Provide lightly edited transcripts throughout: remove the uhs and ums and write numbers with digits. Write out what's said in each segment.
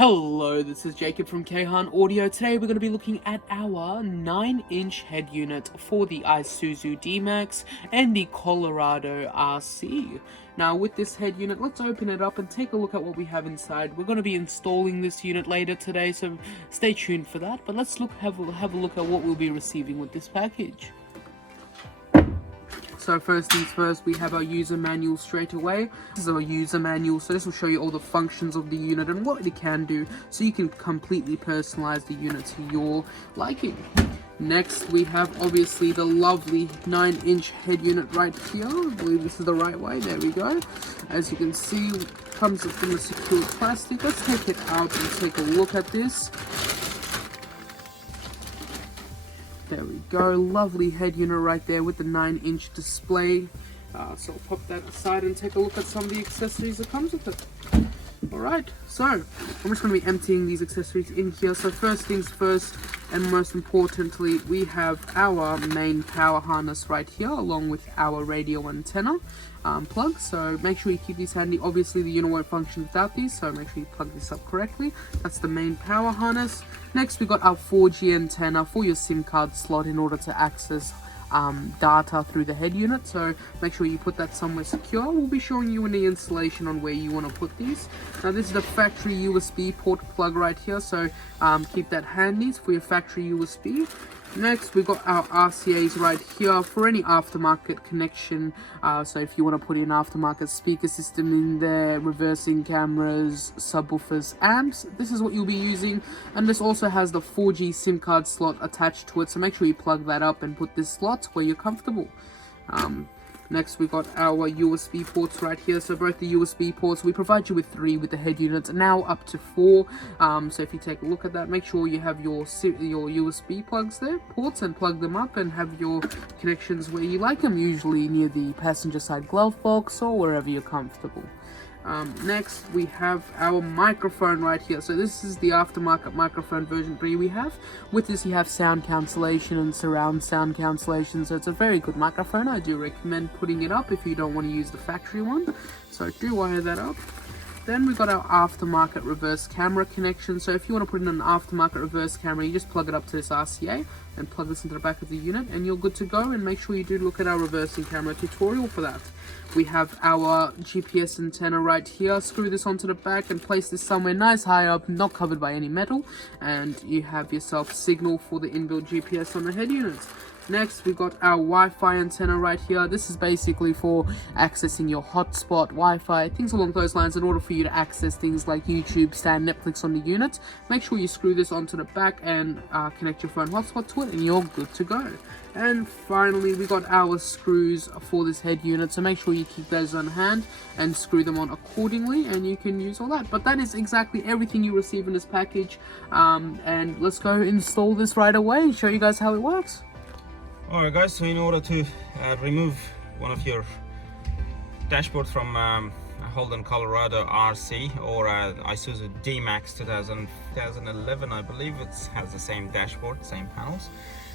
Hello, this is Jacob from Kayhan Audio. Today we're going to be looking at our 9-inch head unit for the ISUZU D-Max and the Colorado RC. Now with this head unit, let's open it up and take a look at what we have inside. We're going to be installing this unit later today, so stay tuned for that. But let's have a look at what we'll be receiving with this package. So first things first, we have our user manual straight away. This is our user manual, so this will show you all the functions of the unit and what it can do, so you can completely personalize the unit to your liking. Next, we have obviously the lovely 9-inch head unit right here. I believe this is the right way. There we go. As you can see, it comes from the secure plastic. Let's take it out and take a look at this. There we go, lovely head unit right there with the 9-inch display. So I'll pop that aside and take a look at some of the accessories that comes with it. Alright, so I'm just going to be emptying these accessories in here. So first things first, and most importantly, we have our main power harness right here, along with our radio antenna plug. So make sure you keep these handy. Obviously the unit won't function without these, so make sure you plug this up correctly. That's the main power harness. Next we got our 4G antenna for your SIM card slot in order to access data through the head unit, so make sure you put that somewhere secure. We'll be showing you in the installation on where you want to put these. Now this is the factory USB port plug right here, so keep that handy for your factory USB. Next we got our RCAs right here for any aftermarket connection, so if you want to put in aftermarket speaker system in there, reversing cameras, subwoofers, amps, this is what you'll be using. And this also has the 4G SIM card slot attached to it, so make sure you plug that up and put this slot where you're comfortable. Next we got our USB ports right here. So both the USB ports, we provide you with 3 with the head units, now up to 4. So if you take a look at that, make sure you have your USB plugs there, ports, and plug them up and have your connections where you like them, usually near the passenger side glove box or wherever you're comfortable. Next we have our microphone right here. So this is the aftermarket microphone version 3 we have. With this you have sound cancellation and surround sound cancellation, so it's a very good microphone. I do recommend putting it up if you don't want to use the factory one, so do wire that up. Then we got our aftermarket reverse camera connection. So if you want to put in an aftermarket reverse camera, you just plug it up to this RCA and plug this into the back of the unit and you're good to go. And make sure you do look at our reversing camera tutorial for that. We have our GPS antenna right here. Screw this onto the back and place this somewhere nice high up, not covered by any metal, and you have yourself signal for the inbuilt GPS on the head units. Next we got our Wi-Fi antenna right here. This is basically for accessing your hotspot, Wi-Fi, things along those lines, in order for you to access things like YouTube, Stan, Netflix on the unit. Make sure you screw this onto the back and connect your phone hotspot to it and you're good to go. And finally we got our screws for this head unit, so make sure you keep those on hand and screw them on accordingly and you can use all that. But that is exactly everything you receive in this package, and let's go install this right away and show you guys how it works. Alright guys, so in order to remove one of your dashboards from a Holden Colorado RC or ISUZU D-Max 2011, I believe it has the same dashboard, same panels.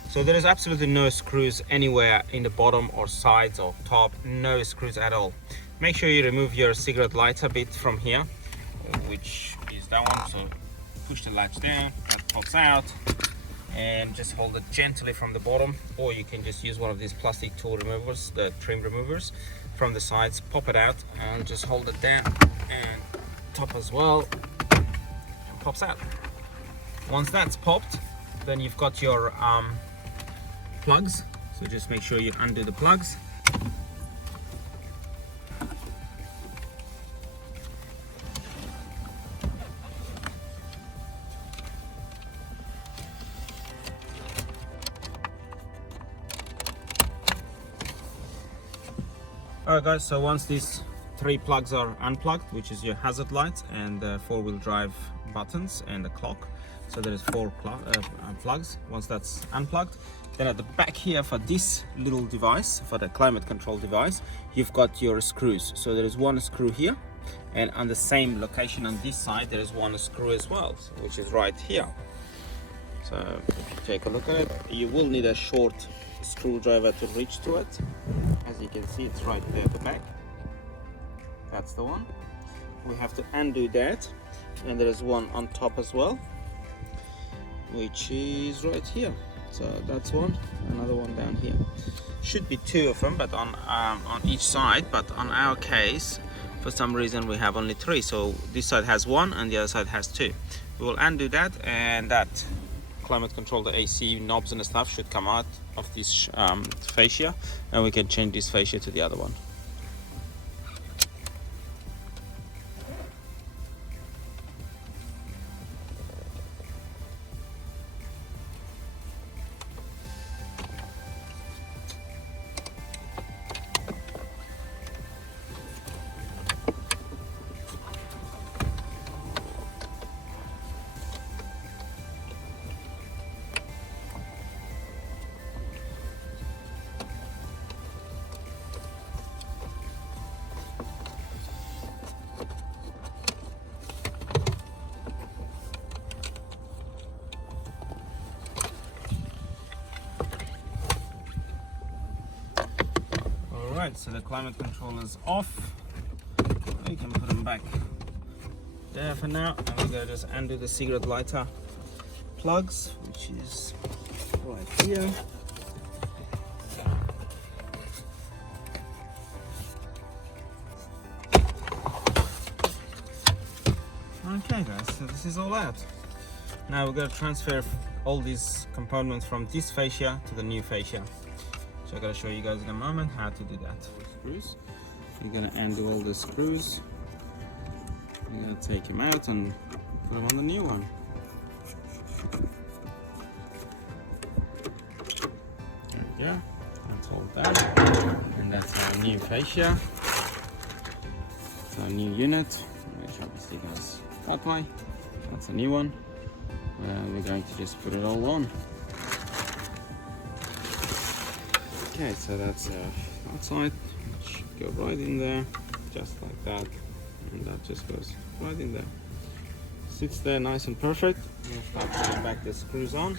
So there is absolutely no screws anywhere in the bottom or sides or top, no screws at all. Make sure you remove your cigarette lighter bit from here, which is that one. So push the latch down, that pops out, and just hold it gently from the bottom, or you can just use one of these plastic tool removers, the trim removers from the sides. Pop it out and just hold it down, and top as well, and pops out. Once that's popped, then you've got your plugs, so just make sure you undo the plugs. Alright guys, so once these 3 plugs are unplugged, which is your hazard lights and the 4-wheel drive buttons and the clock, so there is 4 plugs. Once that's unplugged, then at the back here for this little device, for the climate control device, you've got your screws. So there is 1 screw here, and on the same location on this side there is 1 screw as well, which is right here. So if you take a look at it, you will need a short screwdriver to reach to it. As you can see, it's right there at the back. That's the one. We have to undo that, and there is one on top as well, which is right here. So that's one, another one down here. Should be two of them, but on each side. But on our case, for some reason we have only three. So this side has one and the other side has two. We will undo that, and that climate control, the AC knobs and stuff should come out of this fascia, and we can change this fascia to the other one. Alright, so the climate control is off. We can put them back there for now, and we're going to just undo the cigarette lighter plugs, which is right here. Okay guys, so this is all out. Now we're going to transfer all these components from this fascia to the new fascia. So I'm going to show you guys in a moment how to do that. Screws. We're going to undo all the screws. We're going to take them out and put them on the new one. There we go. That's all done. And that's our new fascia. It's our new unit, which obviously goes CarPlay. That's a new one. We're going to just put it all on. Okay, so that's outside. It should go right in there, just like that, and that just goes right in there. Sits there nice and perfect. We'll start putting back the screws on.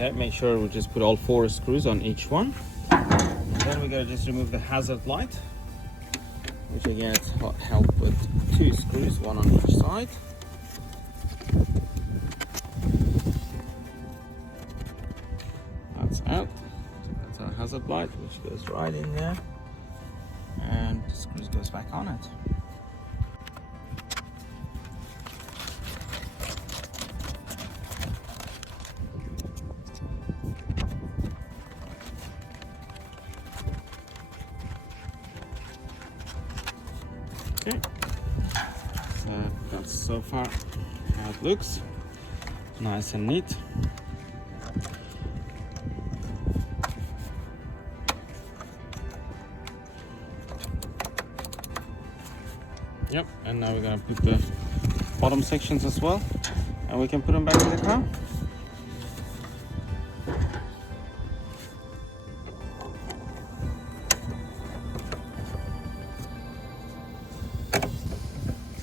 Okay, make sure we just put all 4 screws on each one. And then we're going to just remove the hazard light, which again it's helped with 2 screws, one on each side. That's out. So that's our hazard light, which goes right in there, and the screws goes back on it. Okay, so that's so far how it looks, nice and neat. Yep, and now we're gonna put the bottom sections as well, and we can put them back in the car.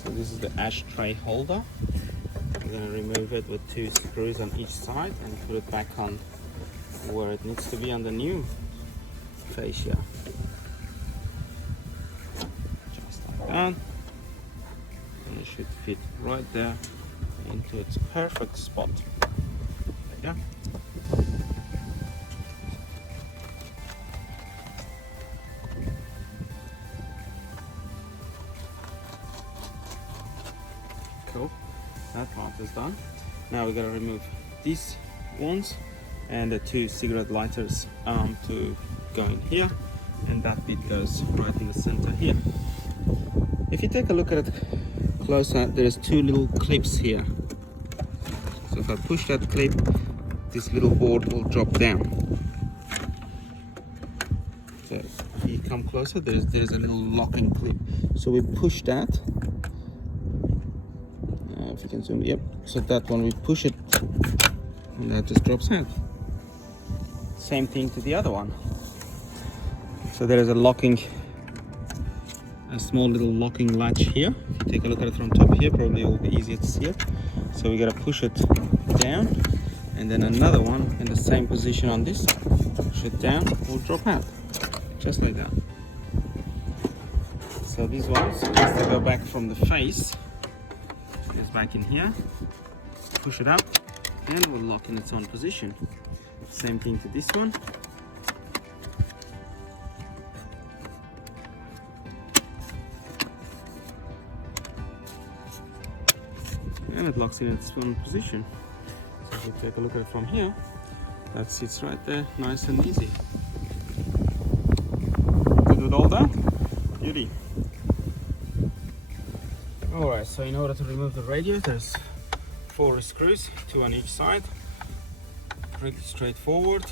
This is the ashtray holder. I'm going to remove it with 2 screws on each side and put it back on where it needs to be on the new fascia. Just like that. And it should fit right there into its perfect spot. There you go. Cool. That part is done. Now we're gonna remove these ones and the 2 cigarette lighters to go in here, and that bit goes right in the center here. If you take a look at it closer, there's 2 little clips here. So if I push that clip, this little board will drop down. So if you come closer, there's a little locking clip. So we push that. If you can zoom, yep. So that one we push it, and that just drops out. Same thing to the other one. So there is a locking a small little locking latch here. If you take a look at it from top here, probably it will be easier to see it. So we got to push it down, and then another one in the same position on this side. Push it down, will drop out, just like that. So these ones, just to go back from the face, goes back in here, push it up, and it will lock in its own position. Same thing to this one. And it locks in its own position. So if you take a look at it from here, that sits right there, nice and easy. Good with all that? Beauty. Alright, so in order to remove the radio, there's 4 screws, 2 on each side. Pretty straightforward.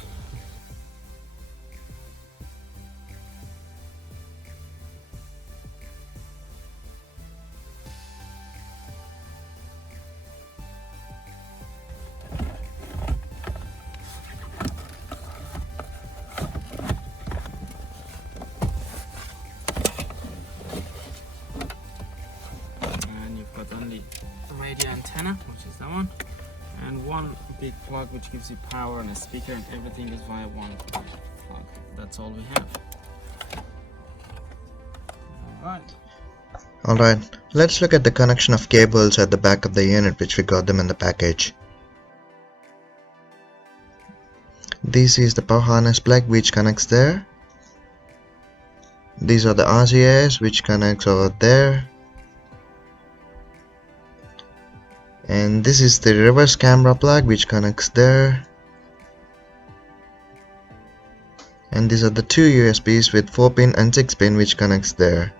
Only the radio antenna, which is that one, and one big plug which gives you power, and a speaker, and everything is via one plug. That's all we have. Alright, let's look at the connection of cables at the back of the unit, which we got them in the package. This is the power harness plug which connects there. These are the RCAs which connects over there. And this is the reverse camera plug which connects there. And these are the 2 USBs with 4-pin and 6-pin which connects there.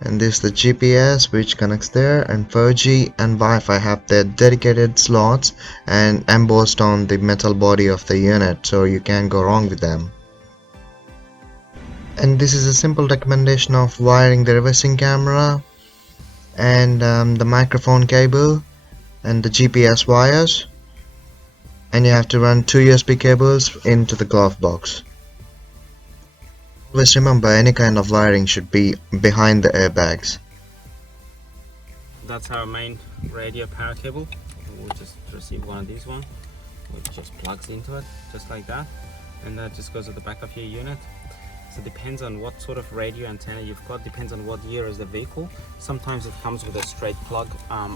And this is the GPS which connects there, and 4G and Wi-Fi have their dedicated slots and embossed on the metal body of the unit, so you can't go wrong with them. And this is a simple recommendation of wiring the reversing camera and the microphone cable and the GPS wires, and you have to run 2 USB cables into the glove box. Always remember, any kind of wiring should be behind the airbags. That's our main radio power cable. We'll just receive one of these one, which just plugs into it just like that, and that just goes at the back of your unit. So it depends on what sort of radio antenna you've got, depends on what year is the vehicle. Sometimes it comes with a straight plug,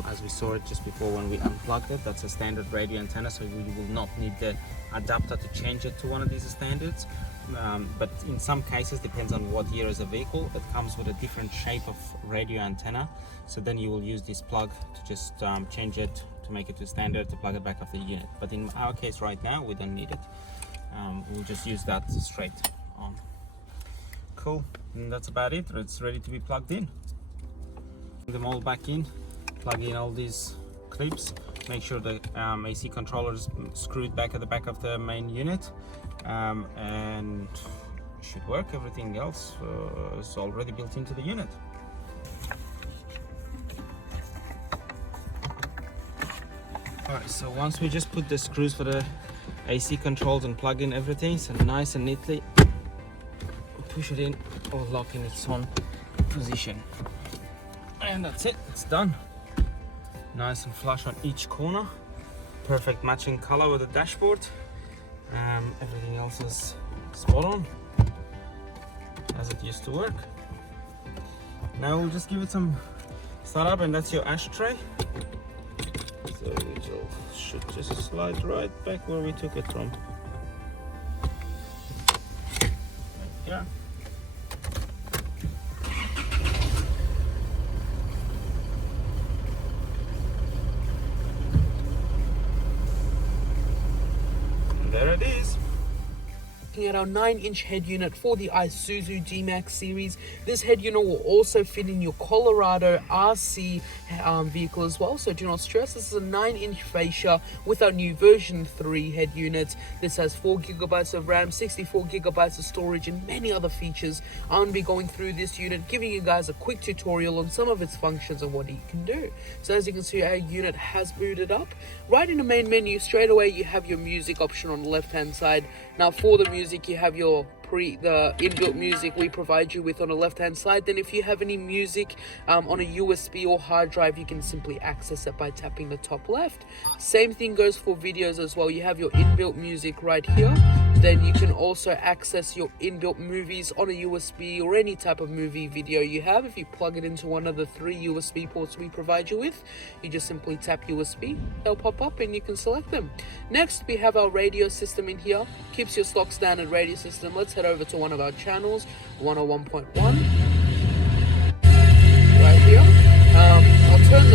as we saw it just before when we unplugged it. That's a standard radio antenna, so we will not need the adapter to change it to one of these standards. But in some cases, depends on what year is the vehicle, it comes with a different shape of radio antenna. So then you will use this plug to just change it to make it to standard, to plug it back off the unit. But in our case right now, we don't need it. We'll just use that straight on. Cool, and that's about it. It's ready to be plugged in. Put them all back in, plug in all these clips, make sure the AC controller is screwed back at the back of the main unit, and it should work. Everything else is already built into the unit. Alright, so once we just put the screws for the AC controls and plug in everything, so nice and neatly push it in or lock in its own position, and that's it, it's done. Nice and flush on each corner, perfect matching color with the dashboard. Everything else is spot on as it used to work. Now we'll just give it some startup, and that's your ashtray. So it should just slide right back where we took it from. Yeah. There it is. Looking at our 9-inch head unit for the ISUZU D-Max series. This head unit will also fit in your Colorado RC vehicle as well, so do not stress. This is a 9-inch fascia with our new version 3 head unit. This has 4 GB of RAM, 64 GB of storage, and many other features. I'm going to be going through this unit, giving you guys a quick tutorial on some of its functions and what it can do. So as you can see, our unit has booted up. Right in the main menu, straight away you have your music option on the left hand side. Now for the music, you have your inbuilt music we provide you with on the left hand side. Then if you have any music on a USB or hard drive, you can simply access it by tapping the top left. Same thing goes for videos as well. You have your inbuilt music right here. Then you can also access your inbuilt movies on a USB or any type of movie video you have. If you plug it into one of the 3 USB ports we provide you with, you just simply tap USB, they'll pop up and you can select them. Next, we have our radio system in here. Keeps your stock standard radio system. Let's head over to one of our channels, 101.1. Right here. I'll turn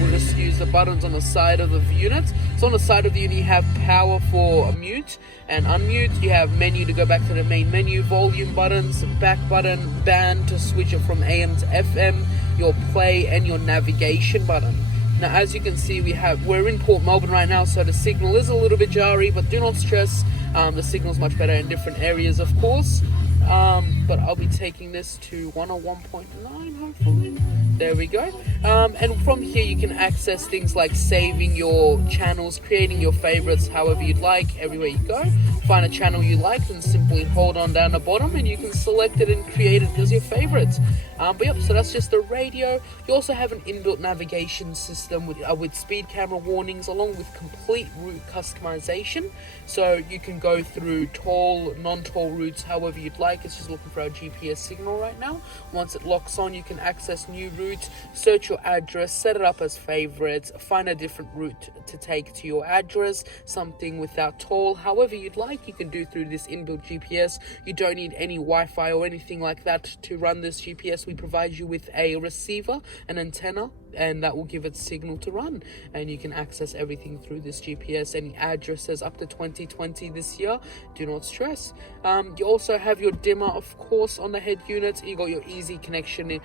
we'll just use the buttons on the side of the unit. So on the side of the unit, you have power for mute and unmute. You have menu to go back to the main menu, volume buttons, back button, band to switch it from AM to FM, your play and your navigation button. Now, as you can see, we're in Port Melbourne right now, so the signal is a little bit jarry, but do not stress. The signal's much better in different areas, of course. But I'll be taking this to 101.9, hopefully. There we go. And from here you can access things like saving your channels, creating your favorites however you'd like, everywhere you go. Find a channel you like and simply hold on down the bottom and you can select it and create it as your favorites. But yep, so that's just the radio. You also have an inbuilt navigation system with speed camera warnings along with complete route customization. So you can go through toll, non-toll routes however you'd like. It's just looking for our GPS signal right now. Once it locks on, you can access new routes, search your address, set it up as favorites, find a different route to take to your address, something without toll, however you'd like, you can do through this inbuilt GPS. You don't need any Wi-Fi or anything like that to run this GPS. We provide you with a receiver, an antenna, and that will give it signal to run, and you can access everything through this GPS. Any addresses up to 2020 this year, do not stress. You also have your dimmer, of course, on the head unit. You got your easy connection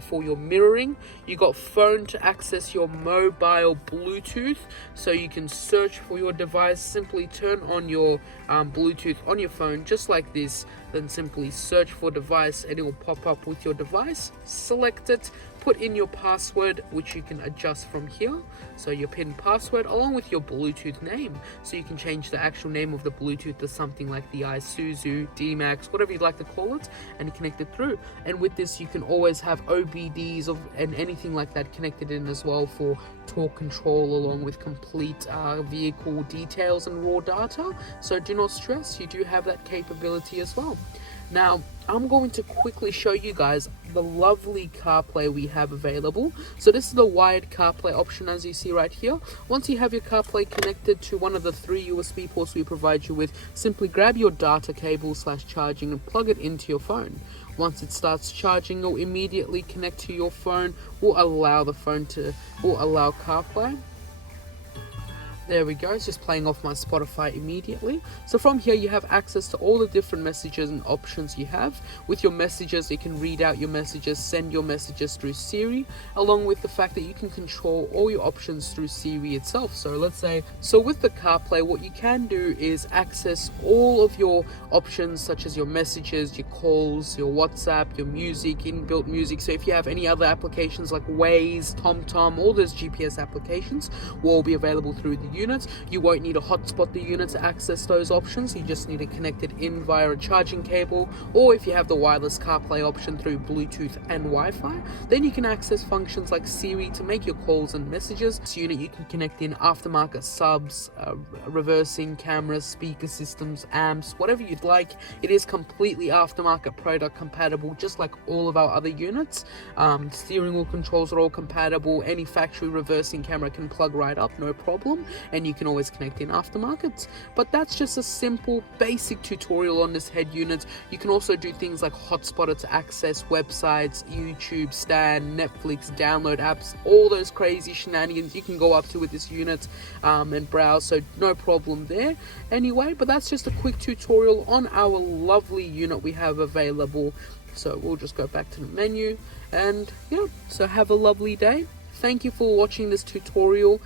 for your mirroring. You got phone to access your mobile Bluetooth, so you can search for your device. Simply turn on your Bluetooth on your phone just like this, then simply search for device and it will pop up with your device. Select it, put in your password, which you can adjust from here. So your PIN password along with your Bluetooth name. So you can change the actual name of the Bluetooth to something like the ISUZU, D-Max, whatever you'd like to call it, and connect it through. And with this, you can always have OBDs and anything like that connected in as well for torque control along with complete vehicle details and raw data. So do not stress, you do have that capability as well. Now, I'm going to quickly show you guys the lovely CarPlay we have available. So this is the wired CarPlay option, as you see right here. Once you have your CarPlay connected to one of the 3 USB ports we provide you with, simply grab your data cable / charging and plug it into your phone. Once it starts charging, it'll immediately connect to your phone, will allow CarPlay. There we go, it's just playing off my Spotify immediately. So from here you have access to all the different messages and options you have. With your messages, you can read out your messages, send your messages through Siri, along with the fact that you can control all your options through Siri itself. So with the CarPlay, what you can do is access all of your options, such as your messages, your calls, your WhatsApp, your music, inbuilt music. So if you have any other applications like Waze, TomTom, all those GPS applications will all be available through the unit. You won't need to hotspot the unit to access those options. You just need to connect it in via a charging cable, or if you have the wireless CarPlay option through Bluetooth and Wi-Fi, then you can access functions like Siri to make your calls and messages. This unit you can connect in aftermarket subs, reversing cameras, speaker systems, amps, whatever you'd like. It is completely aftermarket product compatible, just like all of our other units. Steering wheel controls are all compatible. Any factory reversing camera can plug right up, no problem, and you can always connect in aftermarket. But that's just a simple basic tutorial on this head unit. You can also do things like hotspot it to access websites, YouTube, Stan, Netflix, download apps, all those crazy shenanigans you can go up to with this unit and browse, so no problem there. Anyway, but that's just a quick tutorial on our lovely unit we have available. So we'll just go back to the menu and yeah, so have a lovely day. Thank you for watching this tutorial.